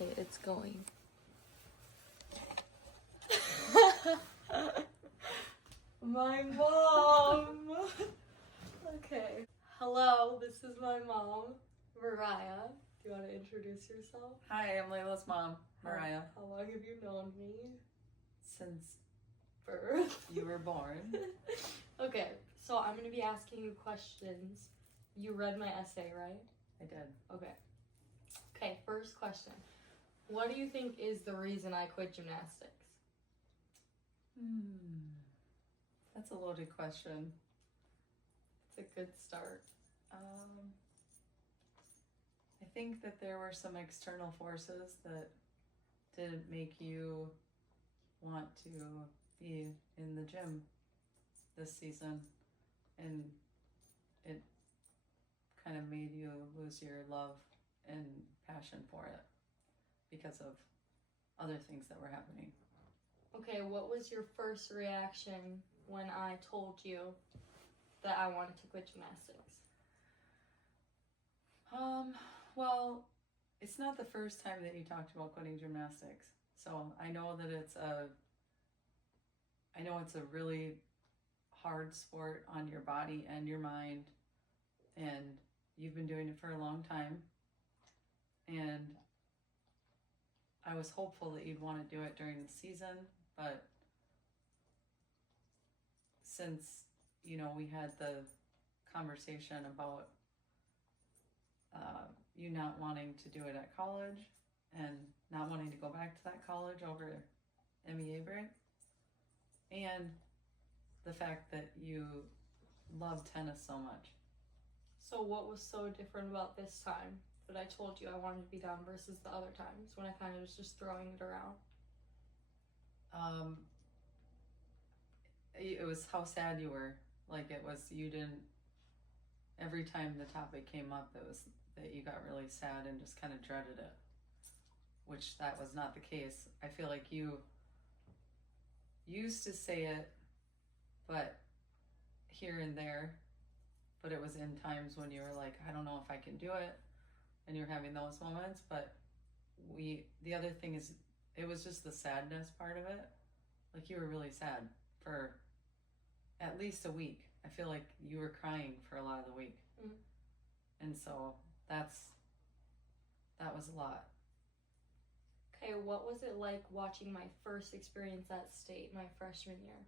Okay, it's going. My mom! Okay. Hello, this is my mom, Mariah. Do you want to introduce yourself? Hi, I'm Layla's mom, Mariah. How long have you known me? Since Birth. you were born. Okay, so I'm going to be asking you questions. You read my essay, right? I did. Okay, first question. What do you think is the reason I quit gymnastics? That's a loaded question. It's a good start. I think that there were some external forces that didn't make you want to be in the gym this season, and it kind of made you lose your love and passion for it because of other things that were happening. Okay, what was your first reaction when I told you that I wanted to quit gymnastics? Well, it's not the first time that you talked about quitting gymnastics. So I know that it's a really hard sport on your body and your mind, and you've been doing it for a long time. And I was hopeful that you'd want to do it during the season, but since, we had the conversation about you not wanting to do it at college and not wanting to go back to that college over MEA break, and the fact that you love tennis so much. So what was so different about this time that I told you I wanted to be done versus the other times when I kind of was just throwing it around? It was how sad you were. Like, it was, you didn't, every time the topic came up, it was that you got really sad and just kind of dreaded it, which that was not the case. I feel like you used to say it, but here and there, but it was in times when you were like, I don't know if I can do it, and you're having those moments. But the other thing is, it was just the sadness part of it. Like, you were really sad for at least a week. I feel like you were crying for a lot of the week. Mm-hmm. And so that was a lot. Okay, what was it like watching my first experience at state my freshman year?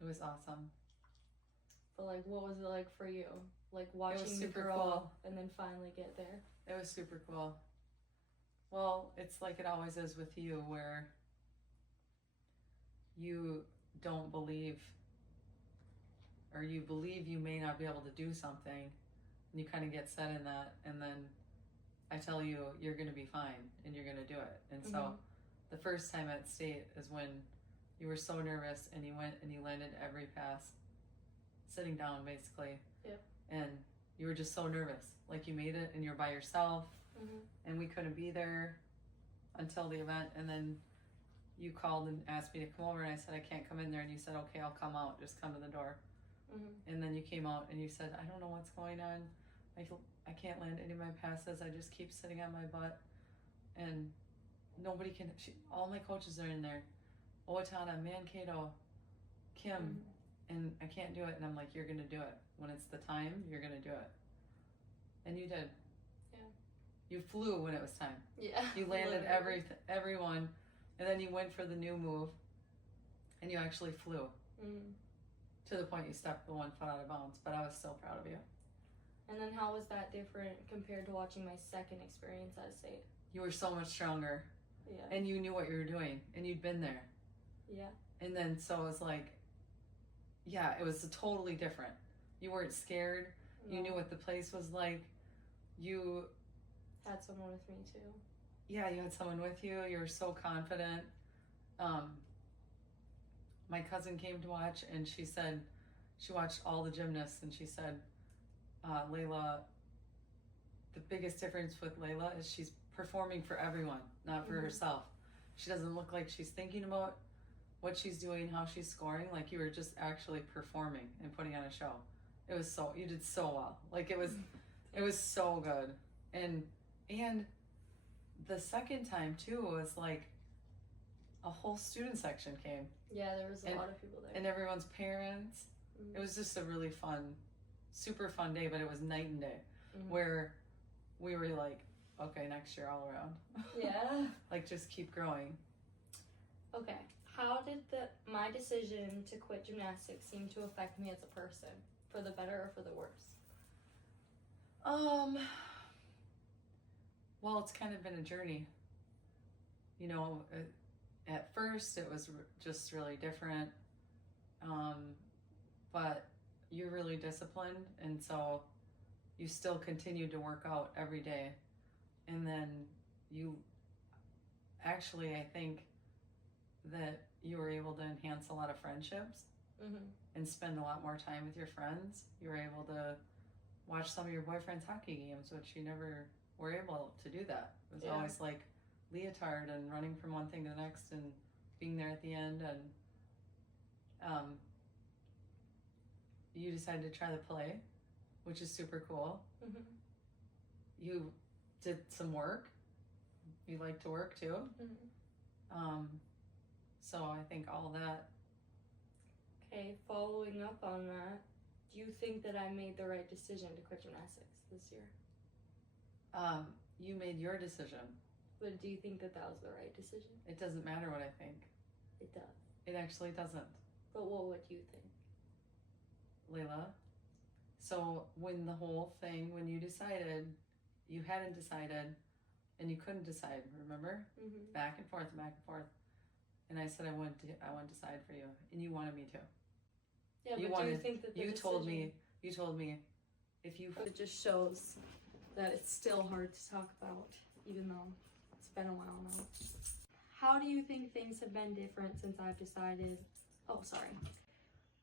It was awesome. But like, what was it like for you? Like watching me grow up and then finally get there? It was super cool. Well, it's like it always is with you, where you don't believe, or you believe you may not be able to do something, and you kind of get set in that, and then I tell you you're going to be fine and you're going to do it. And so the first time at state is when you were so nervous and you went and you landed every pass sitting down, basically. Yep. And you were just so nervous, like you made it and you're by yourself. And we couldn't be there until the event, and then you called and asked me to come over, and I said I can't come in there, and you said okay, I'll come out, just come to the door. And then you came out and you said, I don't know what's going on, I can't land any of my passes, I just keep sitting on my butt, and nobody can, all my coaches are in there, Owatonna, Mankato, Kim, and I can't do it. And I'm like, you're gonna do it. When it's the time, you're gonna do it. And you did. Yeah. You flew when it was time. Yeah. You landed everyone, and then you went for the new move, and you actually flew. To the point you stepped the one foot out of bounds. But I was so proud of you. And then how was that different compared to watching my second experience at state? You were so much stronger. Yeah. And you knew what you were doing, and you'd been there. Yeah. And then so it was like, yeah, it was totally different. You weren't scared. No. You knew what the place was like. You had someone with me too. Yeah, you had someone with you. You were so confident. My cousin came to watch, and she said, she watched all the gymnasts, and she said, Layla, the biggest difference with Layla is she's performing for everyone, not for herself. She doesn't look like she's thinking about what she's doing, how she's scoring. Like, you were just actually performing and putting on a show. It was you did so well. Like, it was so good. And the second time too was like a whole student section came. Yeah, there was a lot of people there. And everyone's parents. Mm-hmm. It was just a really fun, super fun day, but it was night and day. Mm-hmm. Where we were like, okay, next year all around. Yeah. Like, just keep growing. Okay. How did my decision to quit gymnastics seem to affect me as a person? For the better or for the worse? Well, it's kind of been a journey. You know, at first it was just really different. But you're really disciplined, and so you still continue to work out every day. And then you actually, I think that you were able to enhance a lot of friendships Mm-hmm. and spend a lot more time with your friends. You were able to watch some of your boyfriend's hockey games, which you never were able to do that. It was always like leotard and running from one thing to the next and being there at the end. And you decided to try the play, which is super cool. Mm-hmm. You did some work. You like to work too. Mm-hmm. So I think all that. Okay, following up on that, do you think that I made the right decision to quit gymnastics this year? You made your decision. But do you think that was the right decision? It doesn't matter what I think. It does. It actually doesn't. But what would you think? Layla. So when you decided, you hadn't decided, and you couldn't decide, remember? Mm-hmm. Back and forth. And I said I wouldn't decide for you, and you wanted me to. Yeah, but do you think that you told me if you... It just shows that it's still hard to talk about, even though it's been a while now. How do you think things have been different since I've decided... Oh, sorry.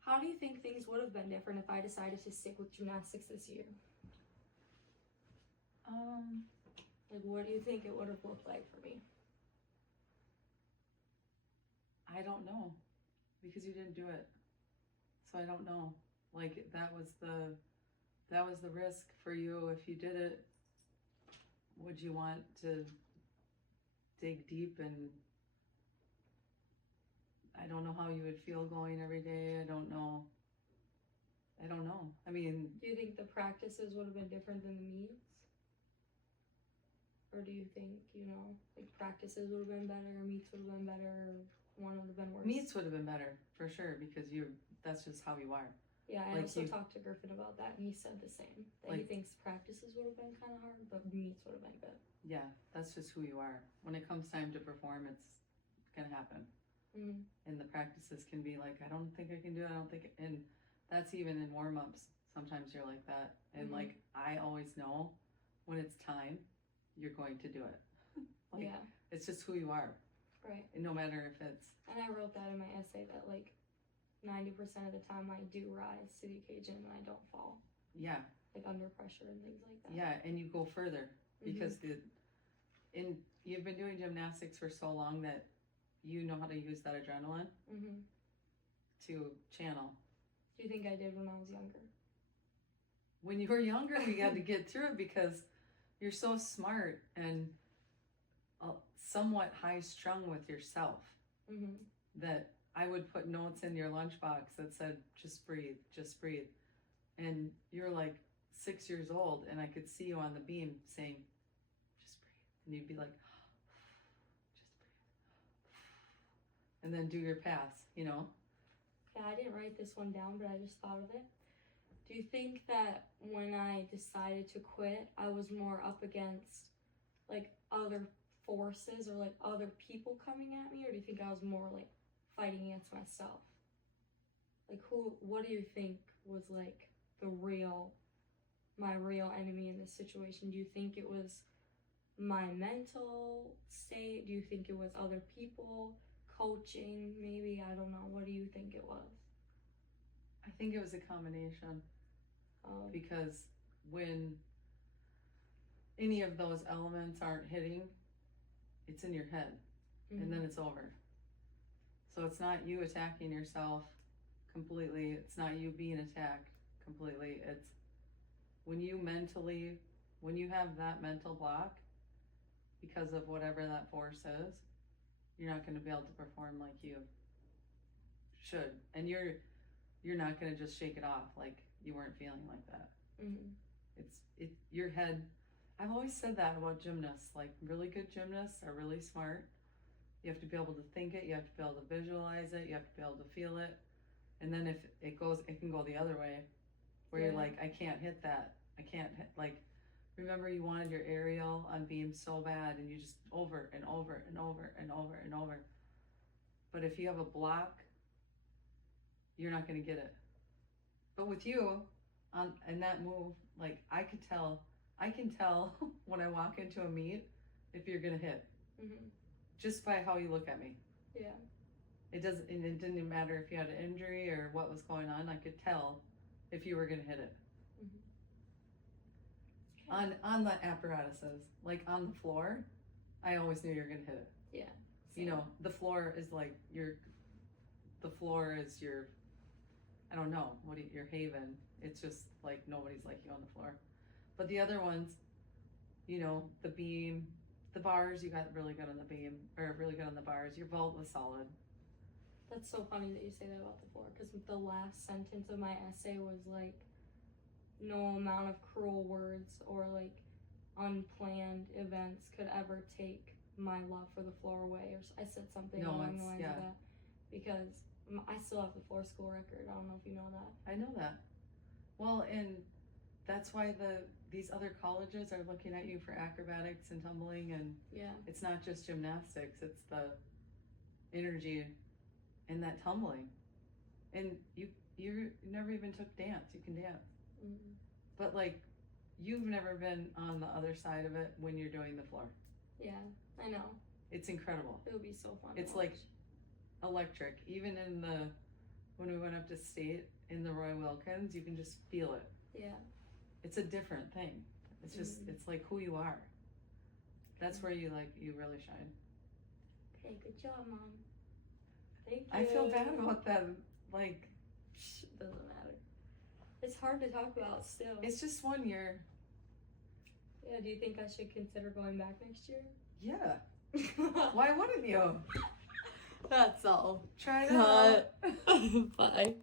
How do you think things would have been different if I decided to stick with gymnastics this year? Like, what do you think it would have looked like for me? I don't know, because you didn't do it. So I don't know. Like, that was the risk for you. If you did it, would you want to dig deep? And I don't know how you would feel going every day. I don't know. I mean, do you think the practices would have been different than the meets? Or do you think, like practices would have been better, or meets would have been better, or one would have been worse? Meets would have been better, for sure, because that's just how you are. Yeah, I also talked to Griffin about that, and he said the same. That he thinks practices would have been kind of hard, but meets would have been good. Yeah, that's just who you are. When it comes time to perform, it's gonna happen. Mm-hmm. And the practices can be like, I don't think I can do it, and that's even in warm-ups. Sometimes you're like that. And like, I always know when it's time, you're going to do it. It's just who you are. Right. And no matter if it's... And I wrote that in my essay, that like 90% of the time I do rise to the occasion and I don't fall. Yeah. Like under pressure and things like that. Yeah, and you go further because you've been doing gymnastics for so long that you know how to use that adrenaline to channel. Do you think I did when I was younger? When you were younger, we had to get through it because you're so smart and somewhat high-strung with yourself that I would put notes in your lunchbox that said, just breathe, just breathe. And you're like 6 years old, and I could see you on the beam saying, just breathe. And you'd be like, just breathe. And then do your pass, Yeah, I didn't write this one down, but I just thought of it. Do you think that when I decided to quit, I was more up against like other forces or like other people coming at me, or do you think I was more like fighting against myself? Like what do you think was like my real enemy in this situation? Do you think it was my mental state? Do you think it was other people, coaching, maybe? I don't know. What do you think it was? I think it was a combination. Because when any of those elements aren't hitting, it's in your head, and then it's over. So it's not you attacking yourself completely. It's not you being attacked completely. It's when you have that mental block, because of whatever that force is, you're not going to be able to perform like you should. And you're not going to just shake it off like you weren't feeling like that. Your head. I've always said that about gymnasts. Like, really good gymnasts are really smart. You have to be able to think it. You have to be able to visualize it. You have to be able to feel it. And then if it can go the other way, where you're like, I can't hit that. I can't hit, like, remember you wanted your aerial on beam so bad, and you just over and over and over and over and over. But if you have a block, you're not going to get it. But with you, in that move, like, I can tell when I walk into a meet if you're going to hit. Just by how you look at me. Yeah. It didn't matter if you had an injury or what was going on. I could tell if you were going to hit it. Okay. On the apparatuses, like on the floor, I always knew you were going to hit it. Yeah. Same. You know, the floor is like your, I don't know, your haven. It's just like nobody's like you on the floor. But the other ones, you know, the beam, the bars, you got really good on the beam, or really good on the bars. Your vault was solid. That's so funny that you say that about the floor, because the last sentence of my essay was like, no amount of cruel words or like unplanned events could ever take my love for the floor away. Or I said something along the lines of that, because I still have the floor school record. I don't know if you know that. I know that. Well, and that's why these other colleges are looking at you for acrobatics and tumbling, and it's not just gymnastics, it's the energy in that tumbling. And you never even took dance. You can dance. But like, you've never been on the other side of it when you're doing the floor. Yeah, I know. It's incredible. It would be so fun. It's like electric. Even when we went up to state in the Roy Wilkins, you can just feel it. Yeah. It's a different thing. It's just, it's like who you are. That's where you really shine. Okay, good job, Mom. Thank you. I feel bad about that. Like, doesn't matter. It's hard to talk about still. It's just 1 year. Yeah, do you think I should consider going back next year? Yeah. Why wouldn't you? That's all. Try it out. Bye.